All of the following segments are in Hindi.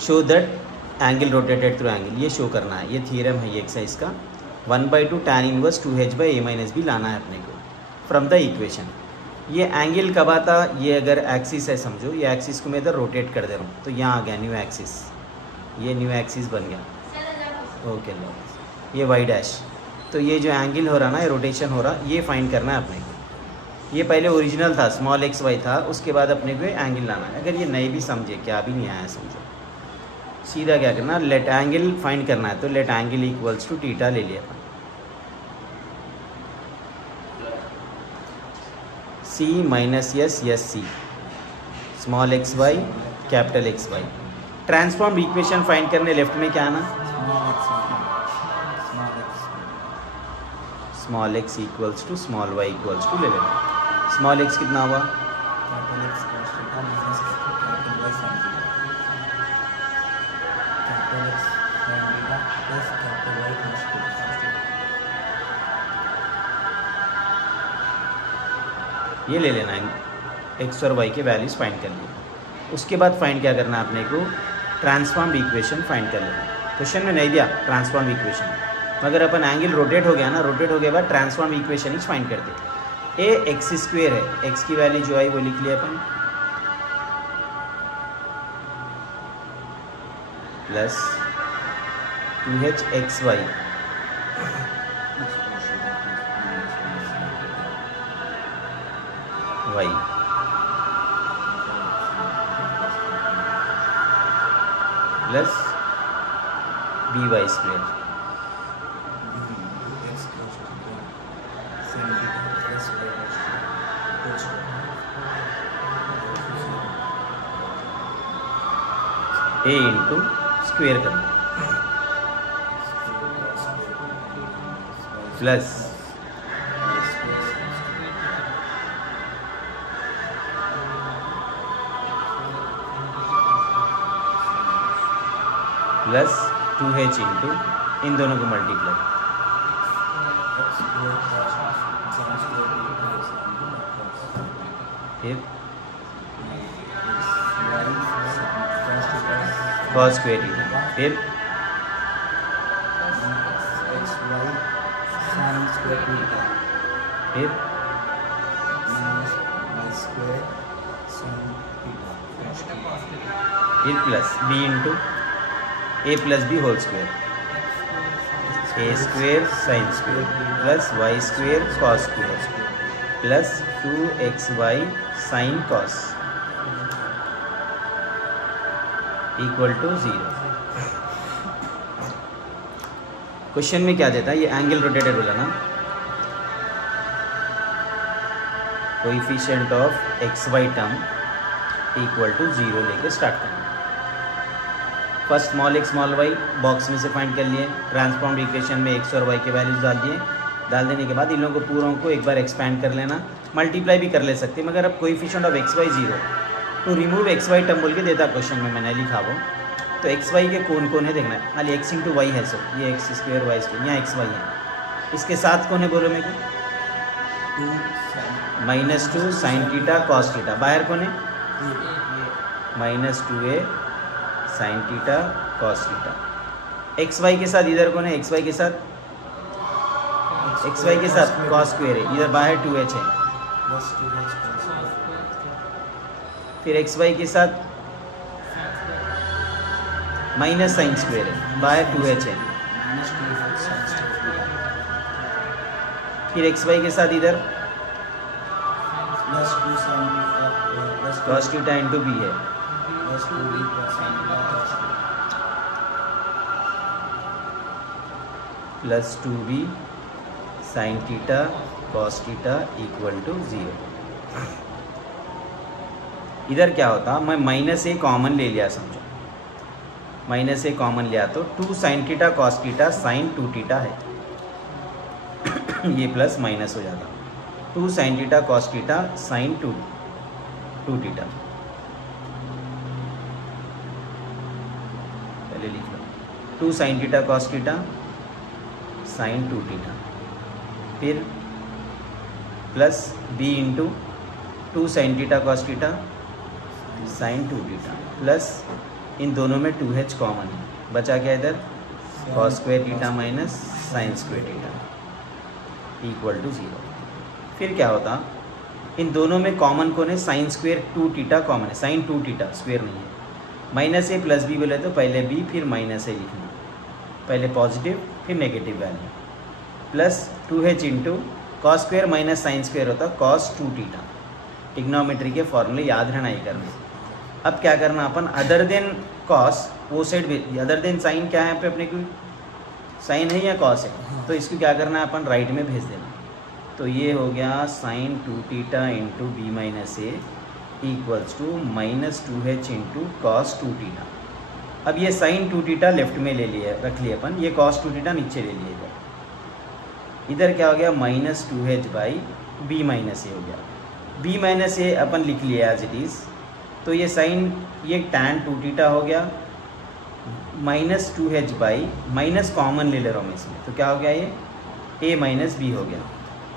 Show that angle rotated through angle, ये शो करना है, ये थ्योरम है ये एक्सरसाइज का। 1/2 tan इनवर्स 2h/a-b लाना है अपने को फ्रॉम द इक्वेशन। ये एंगल कब आता, ये अगर एक्सिस है समझो, ये एक्सिस को मैं इधर रोटेट कर दे रहा हूँ तो यहाँ आ गया न्यू एक्सिस, ये न्यू एक्सिस बन गया। ओके लो, ये वाई डैश, तो ये जो एंगल हो रहा ना, ये रोटेशन हो रहा, ये फाइंड करना है अपने को। ये पहले ओरिजिनल था, स्मॉल एक्स वाई था, उसके बाद अपने को एंगल लाना है। अगर ये नहीं भी समझे, क्या भी नहीं आया समझो, सीधा क्या करना, लेट एंगल फाइंड करना है, तो let angle equals to theta ले लिया था। C minus S S C, small x y capital X Y. Transform equation find करने लेफ्ट में क्या आना, small x equals to small y equals to ले लेना। स्मॉल एक्स कितना हुआ, ये ले लेना है, एक्स और वाई के वैल्यूज फाइंड कर लिए। उसके बाद फाइंड क्या करना है अपने को, ट्रांसफॉर्म इक्वेशन फाइंड कर लेना। क्वेश्चन में नहीं दिया ट्रांसफॉर्म इक्वेशन, मगर अपन एंगल रोटेट हो गया ना, रोटेट हो गए बाद ट्रांसफॉर्म इक्वेशन ही फाइंड करते। ए एक्स स्क्वेयर है, एक्स की वैल्यू जो आई वो लिख लिया अपन, plus 2h(xy) y plus by square, a into square करना, प्लस प्लस 2h इंटू इन दोनों को मल्टीप्लाई, फिर cos स्क्वेयर थीटा, फिर plus b into a plus B whole square, a square sine square plus Y square cos square plus 2xy sine cos equal to 0। Question में क्या देता है, ये एंगल रोटेटेड बोला ना, coefficient of xy term equal to 0 लेके स्टार्ट करना। First small X small Y box में से फाइंड कर लिए, ट्रांसफॉर्म्ड इक्वेशन में एक्स और वाई के वैल्यूज डाल दिए। डाल देने के बाद इन लोगों को पूरों को एक बार एक्सपैंड कर लेना, मल्टीप्लाई भी कर ले सकते, मगर अब कोएफिशिएंट ऑफ एक्स वाई 0 तो रिमूव एक्स वाई टर्म बोल के देता क्वेश्चन में, मैंने लिखा वो। तो एक्स वाई के कौन कौन है देखना है, खाली एक्स इंटू वाई है, सो ये एक्स स्क्वेयर वाई स्क्वेयर, यहाँ एक्स वाई है। इसके साथ कौन है बोलो मेरे को, -2 साइन थीटा कॉस थीटा, बाहर कौन है, -2a sine theta cos theta. X Y के साथ इधर कौन है, एक्स वाई के साथ कॉस स्क्वेयर है, इधर बाहर 2h है, फिर एक्स वाई के साथ माइनस साइन स्क्वेयर है, बाहर 2h है, फिर एक्स वाई के साथ इधर कॉस थीटा इंटू बी है, plus 2b sine theta cos theta equal to 0। इधर क्या होता, मैं -a कॉमन ले लिया समझो, -a कॉमन लिया तो 2 sine theta cos theta sine 2 theta है, ये प्लस माइनस हो जाता, 2 sine theta cos theta sine 2 theta, पहले लिख लो 2 sine theta cos theta sine 2 theta, फिर plus b into 2 sine theta cos theta sine 2 theta plus इन दोनों में 2h कॉमन है, बचा क्या इधर cos square theta minus sine square theta equal to 0। फिर क्या होता, इन दोनों में कॉमन कौन है, साइन स्क्वायर 2 थीटा कॉमन है, साइन 2 थीटा स्क्वायर नहीं है। माइनस ए प्लस बी बोले तो पहले बी फिर माइनस ए लिखना, पहले पॉजिटिव फिर negative value, plus 2h into cos square minus sine square होता cos 2 थीटा। टिग्नोमेट्री के फॉर्मूले याद रहना ही करना। अब क्या करना अपन, अदर देन कॉस वो साइड भी, अदर देन साइन क्या है पे अपने को, साइन है या कॉस है, तो इसको क्या करना है अपन राइट में भेज देना। तो ये हो गया sine 2 theta into B minus A equals to minus 2h into cos 2 theta. अब ये साइन 2 थीटा लेफ्ट में ले लिया, रख लिया अपन, ये कॉस 2 थीटा नीचे ले लिया। इधर क्या हो गया, minus 2h by B minus A हो गया। बी माइनस ए अपन लिख लिया एज इट इज़, तो ये साइन, ये टैन 2 थीटा हो गया, minus 2h by minus common ले ले रहा हूँ मैं इसमें, तो क्या हो गया ये a माइनस बी हो गया।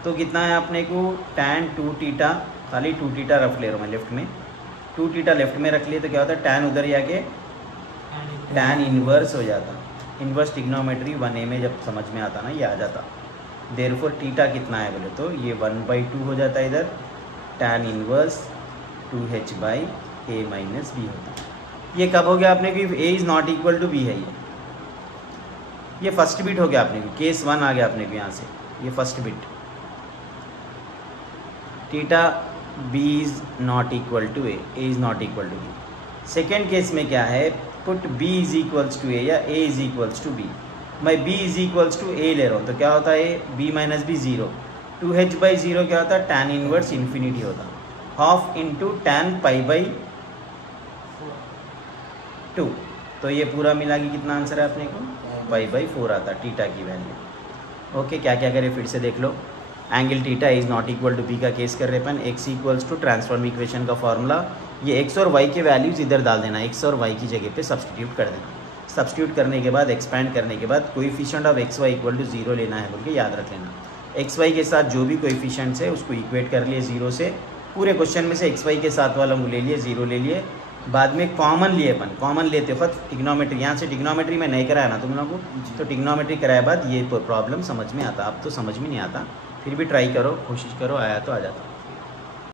तो कितना है अपने को, टैन 2 थीटा, खाली 2 थीटा रख ले रहा हूँ मैं लेफ्ट में, 2 थीटा लेफ्ट में रख लिए तो क्या होता है, टैन उधर जाके टैन इन्वर्स हो जाता। इन्वर्स टिग्नोमेट्री 1a में जब समझ में आता ना ये आ जाता। देयरफॉर थीटा कितना है बोले तो ये 1/2 हो जाता है, इधर tan inverse 2h by a minus B होता है। ये कब हो गया आपने कि a is not equal to b है, ये फर्स्ट बिट हो गया आपने को, केस 1 आ गया आपने को यहाँ से, ये first bit theta b is not equal to a is not equal to b। Second case में क्या है, put b is equals to a या a is equals to b। मैं b is equals to a ले रहा हूँ तो क्या होता है, b minus B 0, 2h by 0 क्या होता है, टैन इनवर्स इन्फिनिटी होता, half into tan pi by 2। तो ये पूरा मिला के कितना आंसर है अपने को, पाई बाई 4 आता थीटा की वैल्यू। ओके, क्या क्या करें फिर से देख लो। Angle theta is not equal to B का केस कर रहे अपन, x equals to transform equation का फॉर्मूला, ये x और y के वैल्यूज इधर डाल देना, x और y की जगह पे सब्सटीट्यूट कर देना। सब्सटीट्यूट करने के बाद एक्सपैंड करने के बाद coefficient of x y equal to 0 लेना है बोल के याद रख लेना। x y के साथ जो भी कोएफिशिएंट्स है उसको इक्वेट कर लिए 0 से, पूरे क्वेश्चन में से x y के साथ वाला ले लिए 0 ले लिए, बाद में कॉमन लिए अपन, कॉमन लेते वक्त टिग्नोमेट्री, यहाँ से टिग्नोमेट्री में नहीं कराया ना तुम लोगों को, तो टिग्नोमेट्री कराया बाद ये प्रॉब्लम समझ में आता। अब तो समझ में नहीं आता, फिर भी ट्राई करो, कोशिश करो, आया तो आ जाता।